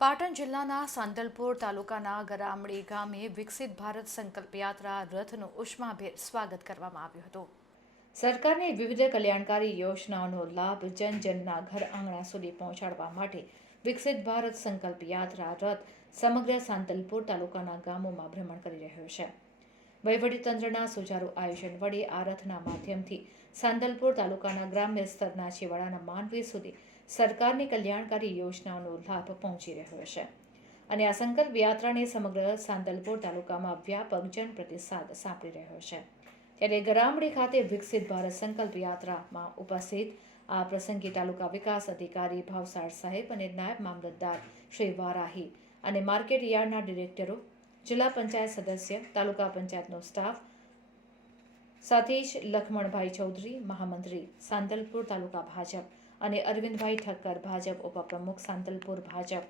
પાટણ જિલ્લાના સાંતલપુર તાલુકાના ગરામડી ગામે વિકસિત ભારત સંકલ્પ યાત્રા રથનું ઉષ્માભેર સ્વાગત કરવામાં આવ્યું હતું. સરકારની વિવિધ કલ્યાણકારી યોજનાઓનો લાભ જન જનના ઘર આંગણા સુધી પહોંચાડવા માટે વિકસિત ભારત સંકલ્પ યાત્રા રથ સમગ્ર સાંતલપુર તાલુકાના ગામોમાં ભ્રમણ કરી રહ્યો છે. વહીવટીતંત્રના સુચારુ આયોજન વડે આ રથના માધ્યમથી સાંતલપુર તાલુકાના ગ્રામ્ય સ્તરના છેવાડાના માનવી સુધી સરકારની કલ્યાણકારી યોજનાઓનો લાભ પહોંચી રહ્યો છે. અને આ સંકલ્પ યાત્રાને સમગ્ર સાંતલપુર તાલુકામાં વ્યાપક જન પ્રતિસાદ સાંપડી રહ્યો છે. ત્યારે ગરામડી ખાતે વિકસિત ભારત સંકલ્પ યાત્રામાં ઉપસ્થિત આ પ્રસંગે તાલુકા વિકાસ અધિકારી ભાવસાર સાહેબ અને નાયબ મામલતદાર શ્રી વારાહી અને માર્કેટ યાર્ડના ડિરેક્ટરો જિલ્લા પંચાયત સદસ્ય, તાલુકા પંચાયતનો સ્ટાફ સાથે જ લખમણભાઈ ચૌધરી, મહામંત્રી સાંતલપુર તાલુકા ભાજપ અને અરવિંદભાઈ ઠક્કર, ભાજપ ઉપપ્રમુખ સાંતલપુર ભાજપ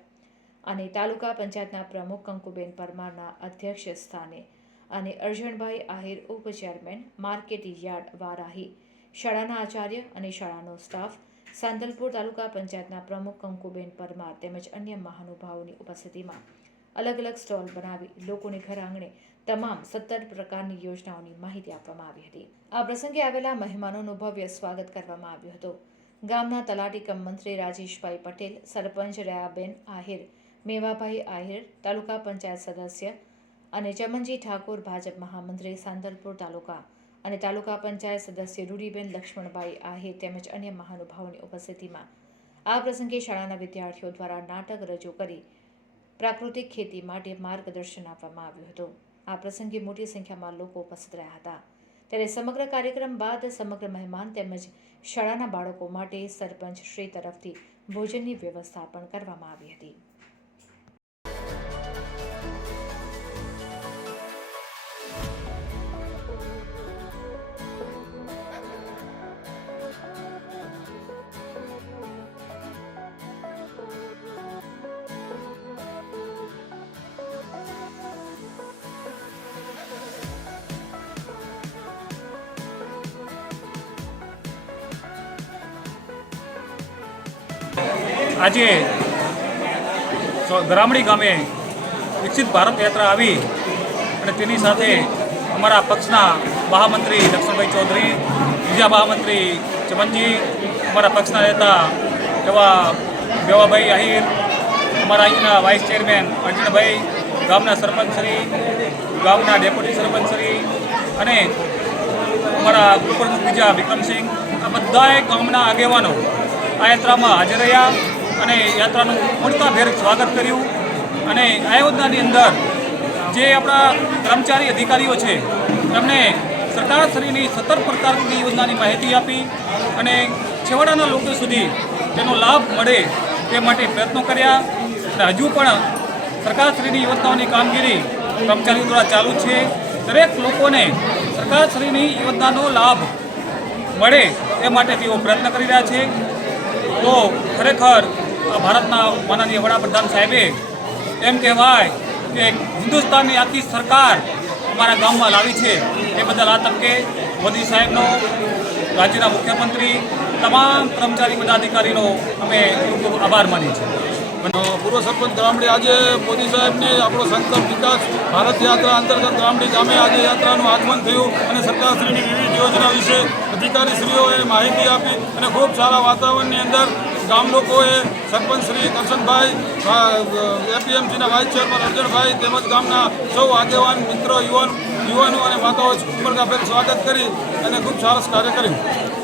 અને તાલુકા પંચાયતના પ્રમુખ કંકુબેન પરમારના અધ્યક્ષ સ્થાને અને અર્જણભાઈ આહિર ઉપ ચેરમેન, માર્કેટ યાર્ડ વારાહી, શાળાના આચાર્ય અને શાળાનો સ્ટાફ, સાંતલપુર તાલુકા પંચાયતના પ્રમુખ કંકુબેન પરમાર તેમજ અન્ય મહાનુભાવોની ઉપસ્થિતિમાં અલગ અલગ સ્ટોલ બનાવી લોકોને ઘર આંગણે તમામ સત્તર પ્રકારની યોજનાઓની માહિતી આપવામાં આવી હતી. આ પ્રસંગે આવેલા મહેમાનોનું ભવ્ય સ્વાગત કરવામાં આવ્યું હતું. ગામના તલાટી કમ મંત્રી રાજેશભાઈ પટેલ, સરપંચ રયાબેન આહિર, મેવાભાઈ આહિર, તાલુકા પંચાયત સદસ્ય અને ચમનજી ઠાકોર ભાજપ મહામંત્રી સાંદલપુર તાલુકા અને તાલુકા પંચાયત સદસ્ય રૂડીબેન લક્ષ્મણભાઈ આહિર તેમજ અન્ય મહાનુભાવોની ઉપસ્થિતિમાં આ પ્રસંગે શાળાના વિદ્યાર્થીઓ દ્વારા નાટક રજૂ કરી પ્રાકૃતિક ખેતી માટે માર્ગદર્શન આપવામાં આવ્યું હતું. આ પ્રસંગે મોટી સંખ્યામાં લોકો ઉપસ્થિત રહ્યા હતા. ત્યારે સમગ્ર કાર્યક્રમ બાદ સમગ્ર મહેમાન તેમજ શાળાના બાળકો માટે સરપંચ શ્રી તરફથી ભોજનની વ્યવસ્થા પણ કરવામાં આવી હતી. આજે સો- ગામે વિકસિત ભારત યાત્રા આવી અને તેની સાથે અમારા પક્ષના મહામંત્રી લક્ષ્મણભાઈ ચૌધરી, બીજા મહામંત્રી ચમનજી, અમારા પક્ષના નેતા એવા બેવાભાઈ આહિર, અમારા અહીંના વાઇસ ચેરમેન અર્જુનભાઈ, ગામના સરપંચશ્રી ગામના ડેપ્યુટી સરપંચશ્રી અને અમારા ઉપપ્રમુખ બીજા વિક્રમસિંહ આ બધાએ ગામના આગેવાનો આ યાત્રામાં હાજર રહ્યા. અને યાત્રાનું ઉમળકાભેર સ્વાગત કર્યું. અને આ યોજનાની અંદર જે આપણા કર્મચારી અધિકારીઓ છે એમને સરકારશ્રીની સત્તર પ્રકારની યોજનાની માહિતી આપી અને છેવાડાના લોકો સુધી તેનો લાભ મળે તે માટે પ્રયત્નો કર્યા. અને હજુ પણ સરકારશ્રીની યોજનાઓની કામગીરી કર્મચારીઓ દ્વારા ચાલુ છે. દરેક લોકોને સરકારશ્રીની યોજનાનો લાભ મળે તે માટે તેઓ પ્રયત્ન કરી રહ્યા છે. તો ખરેખર ભારતના માનનીય વડાપ્રધાન સાહેબે એમ કહેવાય કે હિન્દુસ્તાનની આખી સરકાર અમારા ગામમાં લાવી છે. એ બદલ આ તબકે મોદી સાહેબનો, રાજ્યના મુખ્યમંત્રી, તમામ કર્મચારી પદાધિકારીનો અમે ખૂબ ખૂબ આભાર માનીએ છીએ. પૂર્વ સરપંચ ગ્રામડી આજે મોદી સાહેબને આપણો સંકલ્પ વિકાસ ભારત યાત્રા અંતર્ગત ગ્રામડી ગામે આજે યાત્રાનું આગમન થયું અને સરકારશ્રીની વિવિધ યોજના વિશે અધિકારીશ્રીઓએ માહિતી આપી અને ખૂબ સારા વાતાવરણની અંદર ગામ લોકોએ સરપંચ શ્રી કરશનભાઈ એપીએમસીના વાઇસ ચેરમેન અર્જુનભાઈ તેમજ ગામના સૌ આગેવાન, મિત્રો, યુવાન, યુવાનો અને માતાઓ ઉમરગાભેર સ્વાગત કરી અને ખૂબ સરસ કાર્ય કર્યું.